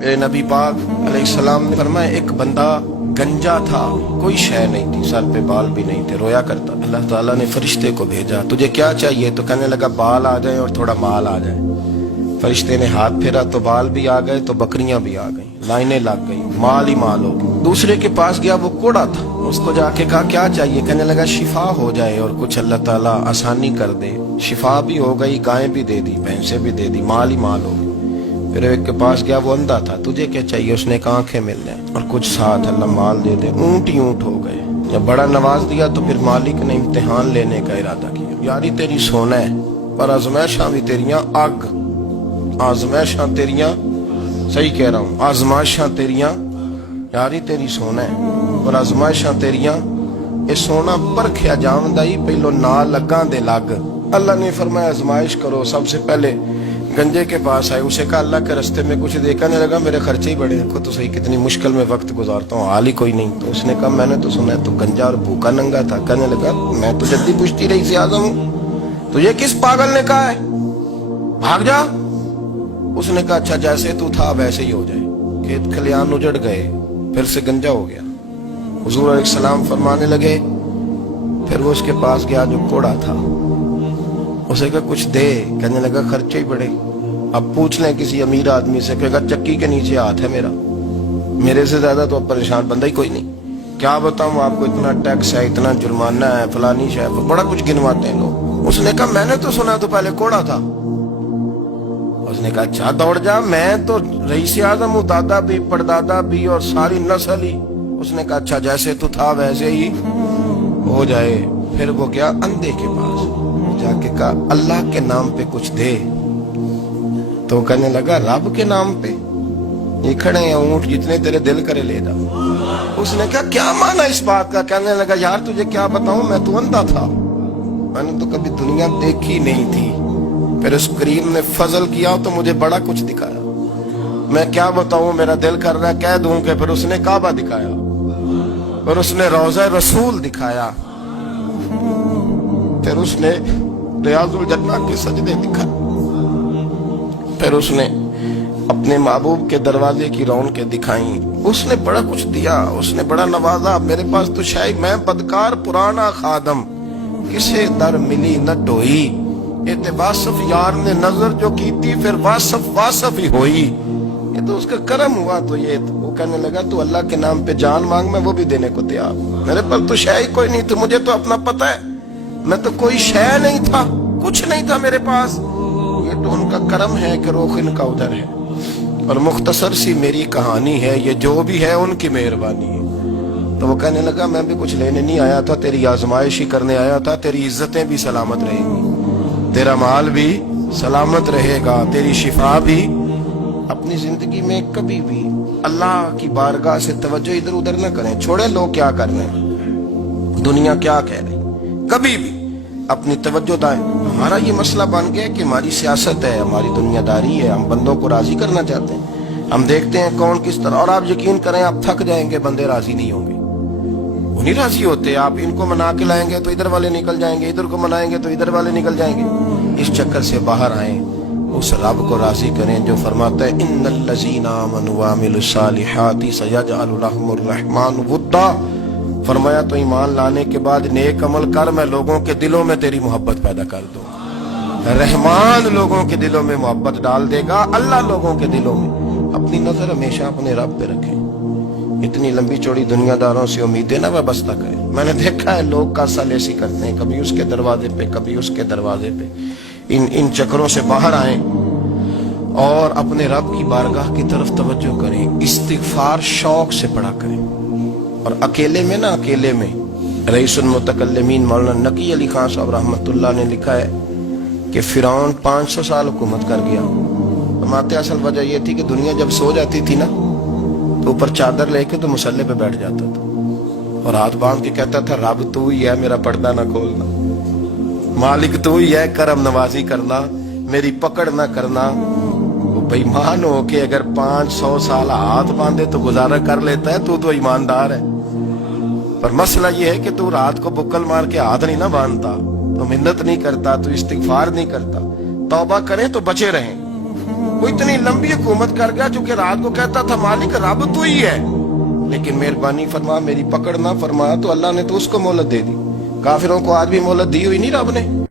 नबी पाक अलैहिस्सलाम ने फरमाया एक बंदा गंजा था, कोई शय नहीं थी, सर पे बाल भी नहीं थे, रोया करता। अल्लाह ताला ने फरिश्ते को भेजा, तुझे क्या चाहिए? तो कहने लगा बाल आ जाए और थोड़ा माल आ जाए। फरिश्ते ने हाथ फेरा तो बाल भी आ गए, तो बकरियां भी आ गई, लाइनें लग गई, माल ही माल हो गया। दूसरे के पास गया, वो कोड़ा था, उसको जाके कहा क्या चाहिए? कहने लगा शिफा हो जाए और कुछ अल्लाह ताला आसानी कर दे। शिफा भी हो गई, गायें भी दे दी, भैंसें भी दे दी, माल ही माल हो गई। फिर एक के पास गया, वो अंधा था, तुझे क्या चाहिए? उसने कहा आंखें मिल जाए और कुछ साथ अल्लाह माल दे दे। ऊंट ही ऊंट हो गए। जब बड़ा नवाज दिया तो फिर मालिक ने इम्तिहान लेने का इरादा किया। यारी तेरी सोना है पर आजमाइशां भी तेरियां अग, आजमाइशां तेरियां, सही कह रहा हूं, आजमाइशां तेरियां, यारी तेरी सोना है पर आजमाइशां तेरियां। ये सोना परखिया जावंदा ही पहलो ना लगा दे लग। अल्लाह ने फरमाया आजमाइश करो। सबसे पहले गंजे के पास आए, उसे कहा अल्लाह के रास्ते में कुछ देखा नहीं लगा, मेरे खर्चे ही बड़े, देखो तो सही कितनी मुश्किल में वक्त गुजारता हूँ, हाल ही कोई नहीं। तो उसने कहा मैंने तो सुना है तू गंजा और भूखा नंगा था। कहने लगा मैं तो जल्दी पूछती रही से आजम हूँ, तुझे किस पागल ने कहा है भाग जा? उसने कहा अच्छा जैसे तू था वैसे ही हो जाए। खेत खलियान उजड़ गए, फिर से गंजा हो गया। हुजूर अलैहिस्सलाम फरमाने लगे, फिर वो उसके पास गया जो कोड़ा था, उसे कहा कुछ दे। कहने लगा खर्चे ही बड़े। अब पूछ लें किसी अमीर आदमी से, कहेगा चक्की के नीचे हाथ है मेरा, मेरे से ज्यादा तो अब परेशान बंदा ही कोई नहीं। क्या बताऊं आपको, इतना टैक्स है, इतना जुर्माना है, फलानी शय, बड़ा कुछ गिनवाते हैं लोग। उसने कहा मैंने तो सुना तो पहले कोड़ा था। उसने कहा अच्छा दौड़ जा, मैं तो रईस आज़म हूँ, दादा भी परदादा भी और सारी नस्ल ही। उसने कहा अच्छा जैसे तू था वैसे ही हो जाए। फिर वो गया अंधे के पास, जाके कहा अल्लाह के नाम पे कुछ दे। तो कहने लगा रब के नाम पे? ये खड़े हैं ऊंट, जितने तेरे दिल करे ले जा। उसने कहा क्या माना इस बात का? कहने लगा यार तुझे क्या बताऊं, मैं तो अंधा था, मैंने तो कभी दुनिया देखी नहीं थी, फिर उस करीम ने फजल किया तो मुझे बड़ा कुछ दिखाया। मैं क्या बताऊं, मेरा दिल कर रहा है कह दूं कि फिर उसने काबा दिखाया, फिर उसने रोज़ा रसूल दिखाया, फिर उसने रियाजुल जन्ना के सजदे दिखाए, फिर उसने अपने महबूब के दरवाजे की रौनकें दिखाई। उसने बड़ा कुछ दिया, उसने बड़ा नवाजा। मेरे पास तो शायद मैं बदकार पुराना खादम, किसे दर मिली न ढोई। ये वासफ यार ने नजर जो की थी, फिर वासफ वासफ ही होई। ये तो उसका करम हुआ। तो ये तो वो कहने लगा तू अल्लाह के नाम पे जान मांग, मैं वो भी देने को तैयार। मेरे पास तो शायद कोई नहीं था, मुझे तो अपना पता है, मैं तो कोई शय नहीं था, कुछ नहीं था मेरे पास। ये तो उनका करम है कि रुख इनका उधर है, और मुख्तसर सी मेरी कहानी है, ये जो भी है उनकी मेहरबानी है। तो वो कहने लगा मैं भी कुछ लेने नहीं आया था, तेरी आजमाइश ही करने आया था। तेरी इज्जतें भी सलामत रहेंगी, तेरा माल भी सलामत रहेगा, तेरी शिफा भी। अपनी जिंदगी में कभी भी अल्लाह की बारगाह से तवज्जो इधर उधर न करें, छोड़े लोग क्या कर रहे हैं, दुनिया क्या कह रही, कभी भी अपनी तवज्जो दाएं। हमारा ये मसला बन गया कि हमारी सियासत है, हमारी दुनियादारी है, हम बंदों को राजी करना चाहते हैं। हम देखते हैं कौन किस तरह, और आप यकीन करें आप थक जाएंगे, बंदे राजी नहीं होंगे, वो नहीं राजी होते। आप इनको मना के लाएंगे तो इधर वाले निकल जाएंगे, इधर को मनाएंगे तो इधर वाले निकल जाएंगे। इस चक्कर से बाहर आए, उस रब को राजी करें जो फरमाता है इन्नल्लज़ीना आमनू व अमिलुस्सालिहाति सयजअलु लहुमुर रहमानु वुद्दा। फरमाया तो ईमान लाने के बाद नेक अमल कर, मैं लोगों के दिलों में तेरी मोहब्बत पैदा कर दूं। रहमान लोगों के दिलों में मोहब्बत डाल देगा, अल्लाह लोगों के दिलों में। अपनी नजर हमेशा अपने रब पे रखें। इतनी लंबी चौड़ी दुनियादारों से उम्मीदें ना वाबस्ता करें। मैंने देखा है लोग कासालेसी करते हैं, कभी उसके दरवाजे पे कभी उसके दरवाजे पे। इन चक्करों से बाहर आए और अपने रब की बारगाह की तरफ तवज्जो करें। इस्तिगफार शौक से पढ़ा करें, और अकेले में ना, अकेले में। रईसुल मुतकल्लिमीन मौलाना नकी अली खान साहब रहमतुल्लाह ने लिखा है कि फिरौन 500 साल हुकूमत कर गया। फरमाते असल वजह यह थी कि दुनिया जब सो जाती थी ना तो ऊपर चादर लेके तो मुसल्ले पे बैठ जाता था और हाथ बांध के कहता था रब तू ही है, मेरा पर्दा ना खोलना, मालिक तू ही है, करम नवाजी करना, मेरी पकड़ ना करना। वो बेईमान हो के अगर 500 साल हाथ बांधे तो गुजारा कर लेता है, तू तो ईमानदार है। पर मसला ये है कि तू रात को बुक्कल मार के हाथ नहीं ना बांधता, तो मिन्नत नहीं करता, तो इस्तिगफार नहीं करता। तौबा करें तो बचे रहें। وہ اتنی لمبی حکومت کر گیا جو کہ رات کو کہتا تھا مالک رب تو ہی ہے، لیکن مہربانی فرما میری پکڑ نہ فرما، تو اللہ نے تو اس کو مہلت دے دی۔ کافروں کو آج بھی مہلت دی ہوئی نہیں رب نے؟